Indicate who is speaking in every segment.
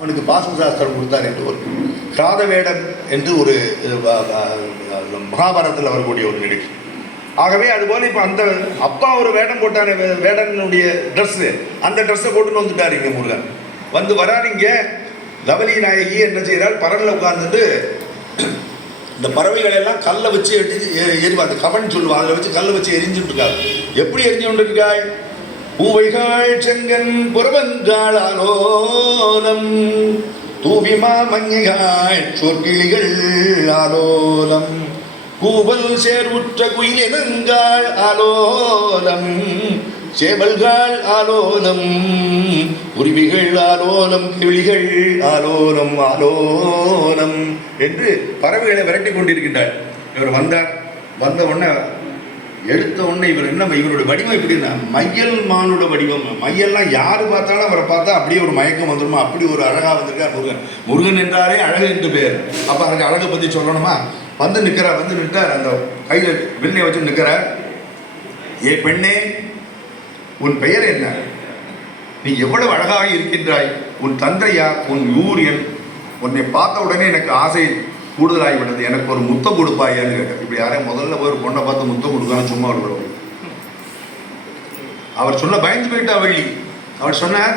Speaker 1: அவனுக்கு பாசன சாஸ்திரம் கொடுத்தார் என்று ஒரு கிராத வேடம் என்று ஒரு மகாபாரதத்தில் வரக்கூடிய ஒரு நிகழ்ச்சி. ஆகவே அதுபோல் இப்போ அந்த அப்பா ஒரு வேடம் போட்டான வே- வேடனுடைய ட்ரெஸ்ஸு அந்த ட்ரெஸ்ஸை போட்டுன்னு வந்துட்டார் இங்கே முருகன். வந்து வராருங்க லவலி நாயகி என்ன செய்கிறார் பரனில் உட்கார்ந்துட்டு இந்த பறவைகள் எல்லாம் கல்லை வச்சு எட்டி எ- எரிவா அந்த கவன் சொல்லுவாங்க அதில் வச்சு கல்லை வச்சு எரிஞ்சுட்டு இருக்காள் எப்படி எரிஞ்சு கொண்டு இருக்காய் பூவைகள் செங்கன் புறவங்காள் ஆலோலம் தூவிமா மஞ்சிகாய் சொற்கிளிகள் ஆலோலம் கூவல் சேர்வுற்ற குயிலெனங்காள் ஆலோலம் சேவல்கள் ஆலோலம் உரிமைகள் ஆலோலம் கிளிகள் ஆலோலம் ஆலோலம் என்று பறவைகளை விரட்டி கொண்டிருக்கின்றார் இவர் வந்தார். வந்த உடனே எடுத்த உடனே இவர் என்ன இவருடைய வடிவம் எப்படின்னா மையல் மானோட வடிவம். மையல்லாம் யார் பார்த்தாலும் அவரை பார்த்தா அப்படியே ஒரு மயக்கம் வந்துருமா? அப்படி ஒரு அழகாக வந்திருக்கார் முருகன். முருகன் என்றாலே அழகு என்று பேர். அப்போ அதுக்கு அழகை பற்றி சொல்லணுமா? வந்து நிற்கிறார் வந்து நின்றார் அந்த கையில் வெண்ணை வச்சு நிற்கிறார். ஏ பெண்ணே உன் பெயர் என்ன? நீ எவ்வளவு அழகாக இருக்கின்றாய். உன் தந்தையா உன் ஊர் என். உன்னை பார்த்த உடனே எனக்கு ஆசை கூடுதலாகிவிட்டது எனக்கு ஒரு முத்தம் கொடுப்பாயான்னு கேட்டார் இப்படி யாரையும் முதல்ல போய் ஒரு பொண்ணை பார்த்து முத்தம் கொடுக்கான்னு சும்மா விடுவாங்க அவர் சொன்ன பயந்து போயிட்டா வள்ளி. அவர் சொன்னார்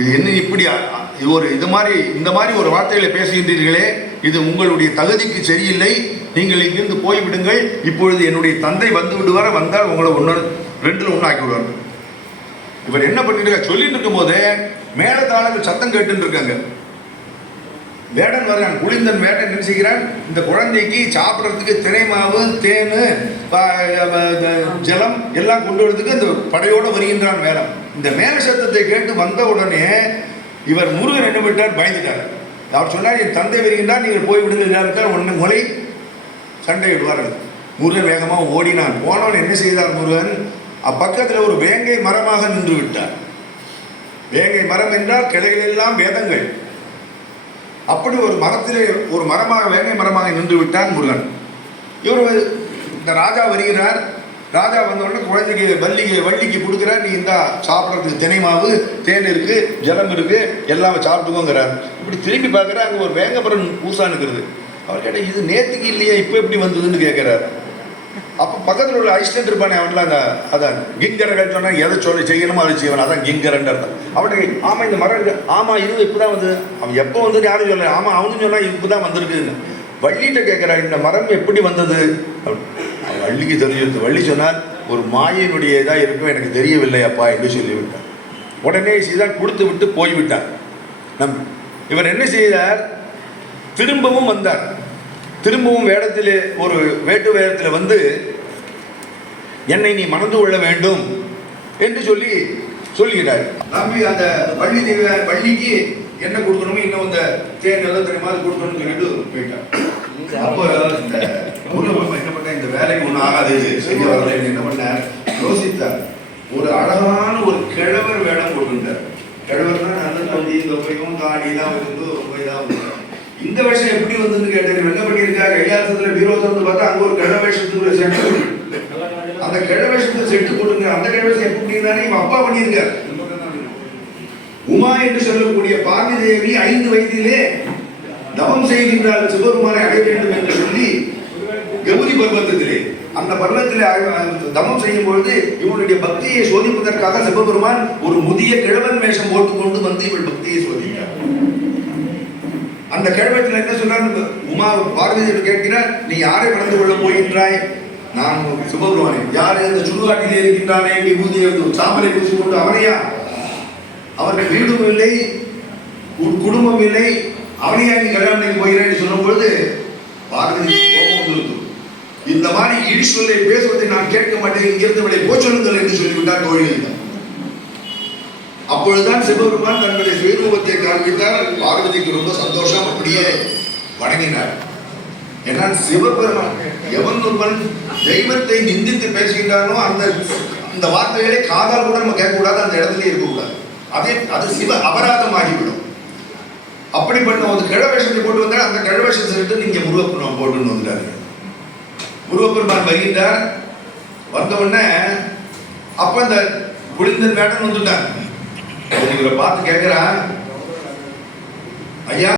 Speaker 1: இது என்ன இப்படி ஒரு இது மாதிரி இந்த மாதிரி ஒரு வார்த்தைகளை பேசுகின்றீர்களே இது உங்களுடைய தகுதிக்கு சரியில்லை. நீங்கள் இங்கிருந்து போய்விடுங்கள். இப்பொழுது என்னுடைய தந்தை வந்து விடுவார் வந்தால் உங்களை ஒன்று ரெண்டில் ஒன்று ஆக்கி விடுவார் இவர் என்ன பண்ணிட்டு சொல்லிட்டு இருக்கும் போதே மேலதாளங்கள் சத்தம் கேட்டுன்னு இருக்காங்க. வேடன் வர்றான். குளிந்தன் வேடன் என்ன செய்கிறான். இந்த குழந்தைக்கு சாப்பிட்றதுக்கு தினை மாவு தேன் ஜலம் எல்லாம் கொண்டு வரதுக்கு இந்த படையோடு வருகின்றான் மேலம் இந்த மேல சத்தத்தை கேட்டு வந்த உடனே இவர் முருகன் என்ன விட்டார் பயந்துட்டார். அவர் சொன்னார் என் தந்தை வருகின்றார் நீங்கள் போய் விடுங்க ஒன்று முறை சண்டை விடுவார்கள் முருகன் வேகமாக ஓடினான். போனவன் என்ன செய்தார் முருகன்? அப்பக்கத்தில் ஒரு வேங்கை மரமாக நின்று விட்டார். வேங்கை மரம் என்றால் கிளைகள் எல்லாம் வேதங்கள். அப்படி ஒரு மரத்திலே ஒரு மரமாக வேங்கை மரமாக நின்று விட்டான் முருகன். இவர் இந்த ராஜா வருகிறார். ராஜா வந்தவுடனே குழந்தைக்கு வள்ளிக்கு வள்ளிக்கு கொடுக்குறார். நீ இந்த சாப்பிட்றதுக்கு தினை மாவு தேன் இருக்குது ஜலம் இருக்குது எல்லாம் சாப்பிட்டுக்கோங்கிறார். இப்படி திரும்பி பார்க்குறா அங்கே ஒரு வேங்கமரம் பூசா இருக்கிறது அவர் கேட்டால் இது நேற்றுக்கு இல்லையா இப்போ எப்படி வந்ததுன்னு கேட்குறாரு. அப்போ பக்கத்தில் உள்ள அசிஸ்டன்ட் இருப்பானே அவன்லாம் அந்த அதான் கிங்கரன் சொன்னால் எதை சொல்லி செய்யணுமோ அதை செய்வான். அதான் கிங்கரன் அர்த்தம். அவனுக்கு ஆமாம் இந்த மரம் இருக்கு. ஆமாம் இது இப்போ தான் வந்து அவன் எப்போ வந்து யாரும் சொல்ல ஆமாம் அவனு சொன்னால் இப்போ தான் வந்திருக்குன்னு வள்ளிகிட்ட கேட்குறான் இந்த மரம் எப்படி வந்தது? வள்ளிக்கு தெரிஞ்சு வள்ளி சொன்னால் ஒரு மாயினுடைய இதாக இருக்கும் எனக்கு தெரியவில்லை அப்பா என்று சொல்லிவிட்டான். உடனே சீதான் கொடுத்து விட்டு போய்விட்டார் நம் இவர் என்ன செய்தார்? திரும்பவும் வந்தார். திரும்பவும் வேடத்திலே ஒரு வேட்டு வேடத்தில் வந்து என்னை நீ மணந்து கொள்ள வேண்டும் என்று சொல்லி சொல்கிறார் நம்பி அந்த வள்ளி தேவி வள்ளிக்கு என்ன கொடுக்கணுமோ இன்னும் இந்த தேன் எல்லாம் தெரியுமா? அது கொடுக்கணும்னு சொல்லிட்டு போயிட்டார் அப்போ இந்த முருகன் என்ன பண்ண இந்த வேலைக்கு ஒன்றும் ஆகாது. செய்ய வரல என்ன பண்ண யோசித்தார். ஒரு அழகான ஒரு கிழவர் வேடம் போட்டுட்டார் கிழவர்னா நல்ல தம்பி இந்த போயும் தான் இருந்து ரொம்ப இதாக வந்து இந்த வருஷம் எப்படி வந்ததுன்னு கேட்டேன் என்ன பண்ணியிருக்கா கைலாசத்துல பீரோ திறந்து பார்த்தா அங்க ஒரு கிழ வேஷத்துக்குள்ள செட்டு அந்த கிழ வேஷத்துல செட்டு போட்டுங்க. அந்த கிழ வேஷம் எப்படின்னாலே இவன் அப்பா பண்ணியிருக்கார். உமா என்று சொல்லக்கூடிய பார்வதி தேவி ஐந்து வயதிலே தவம் செய்கின்றால் சிவபெருமானை அடைய வேண்டும் என்று சொல்லி கௌரி பர்வத்தத்திலே அந்த பர்வத்திலே தமம் செய்யும் பொழுது இவனுடைய பக்தியை சோதிப்பதற்காக சிவபெருமான் ஒரு முதிய கிழவன் வேஷம் போட்டுக்கொண்டு வந்து இவள் பக்தியை சோதிக்கிறார். அந்த கேள்வத்தில் என்ன சொன்னார் உமா பாரதி தேவி கேட்கிறார் நீ யாரை கலந்து கொள்ள போகின்றாய்? நான் சிவபெருமானே யார் அந்த சுடுகாட்டிலே இருக்கின்றானே? விபூதியை சாமலை பூசிக்கொண்டு அவனையா அவருக்கு வீடும் இல்லை உன் குடும்பம் இல்லை அவனையா நீ கல்யாணம் பண்ணி போகிறேன்னு சொல்லும் பொழுது பாரதி கோபம் வந்திருக்கும் இந்த மாதிரி இடி சொல்லை பேசுவதை நான் கேட்க மாட்டேன். இங்கிருந்து விலை போய் என்று சொல்லிவிட்டார் தோழிகள் அப்பொழுதுதான் சிவபெருமான் தன்னுடைய சுயரூபத்தை காண்பித்தார். பார்வதிக்கு ரொம்ப சந்தோஷம். அப்படியே வணங்கினார். ஏன்னா சிவபெருமான் எவன் ஒருவன் தெய்வத்தை நிந்தித்து பேசுகின்றானோ அந்த அந்த வார்த்தைகளை காதால் கூட நம்ம கேட்கக்கூடாது. அந்த இடத்துல இருக்கக்கூடாது. அதே அது சிவ அபராதம் ஆகிவிடும் அப்படிப்பட்ட ஒரு கிழவேஷத்தை போட்டு வந்தால் அந்த கிழவேஷத்தை எடுத்து நீங்க முருகப்பெருமான் போட்டுன்னு வந்துட்டாரு. முருகப்பெருமான் வருகின்றார். வந்த உடனே அப்ப இந்த குளிந்தன் வேடன் வந்துட்டான். இவரை பார்த்து கேட்கிறேன் ஐயா